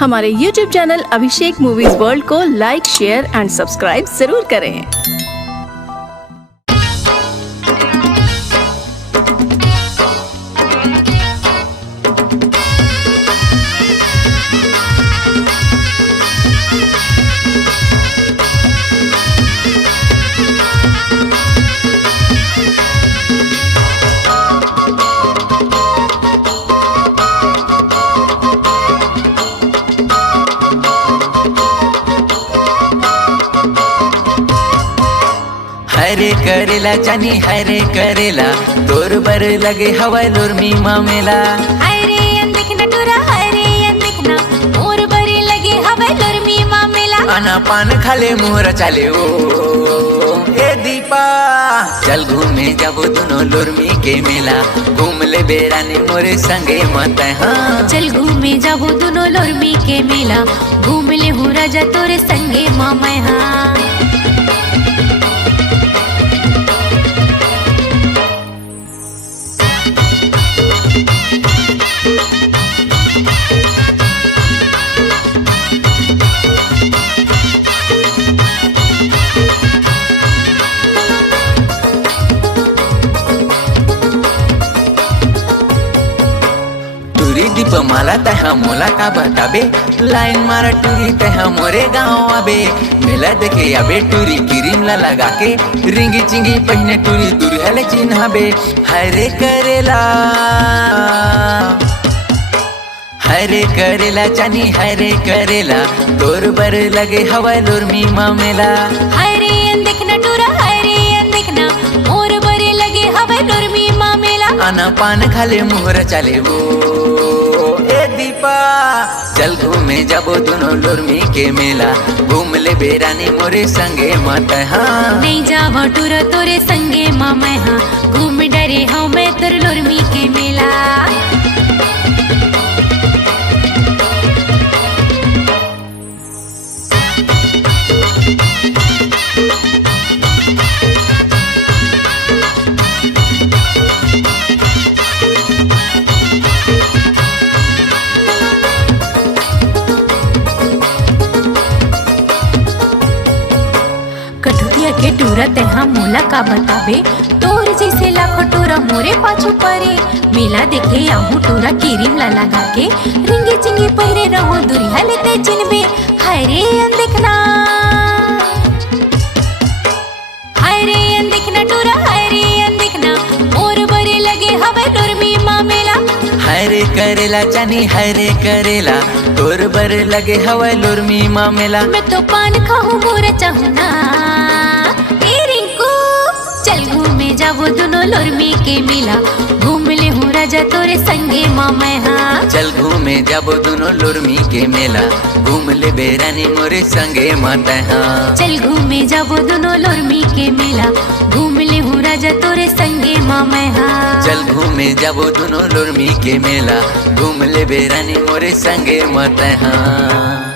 हमारे YouTube channel Abhishek movies world को लाइक, share and subscribe जरूर करें। हरे करेला जानी हरे करेला तोर बर लगे हवा लुरमी मामेला। हरे देखना टूरा हरे देखना मोर बरे लगे हवा लुरमी मामेला। आना पान खाले मोहरा चाले ओ ए दीपा चल घूमे जाबो दोनों लुरमी के मेला। घूम ले बेरानी मोरे संगे मत हाँ चल घूमे जाबो दोनों लुरमी के मेला। घूम ले हूँ राजा तोरे संगे मामा हाँ। दीप माला तहा मोला का बताबे लाइन मारा टूरी तहा मोरे गाँव आबे। मेला देखे आबे टूरी क्रीम ला लगा के रिंगी चिंगी पहने टूरी दुर्हले चिन्हाबे। हरे करेला चानी हरे करेला तोर बर लगे हवा लुरमी मामेला। हरे देखना टूरा हरे देखना मोर बरे लगे हवा लुरमी मामेला। आना पान खाले मोहरा चाले वो ए दीपा चल घूमे जाबो दोनों लुरमी के मेला। घूम ले बेरानी मोरे संगे मत हाँ नहीं जावा टूरा तोरे संगे मामा हाँ। घूम डरे हाँ मैं तोर लुरमी के मेला। कठुतिया के टूरा तेहा मोला का बताबे तोर जैसे लाखों टूरा मोरे पाछू परे। मेला देखे आहू टूरा क्रीम ला लगा के रिंगे चिंगे पहरे रहो दुरिया लेते चिनबे। हरे देखना टूरा हरे देखना मोर बरे लगे हवा लुरमी मामेला। हरे करेला चानी हरे करेला तोर बर लगे हवा लुरमी मामेला। मैं तो पान खाऊं मोरा चाहूं ना ए रिंकू चल घूमे जाबो दोनों लुरमी के मेला। घूम ले हूँ राजा तोरे संगे मामा हाँ चल घूमे जाबो दोनों लुरमी के मेला। घूम ले बेरानी मोरे संगे मत हाँ चल घूमे जाबो दोनों लुरमी के मेला। घूम ले हूँ राजा तोरे संगे मामा हाँ चल घूमे जाबो दोनों लुरमी के मेला। घूम ले बेरानी मोरे संगे मत हाँ।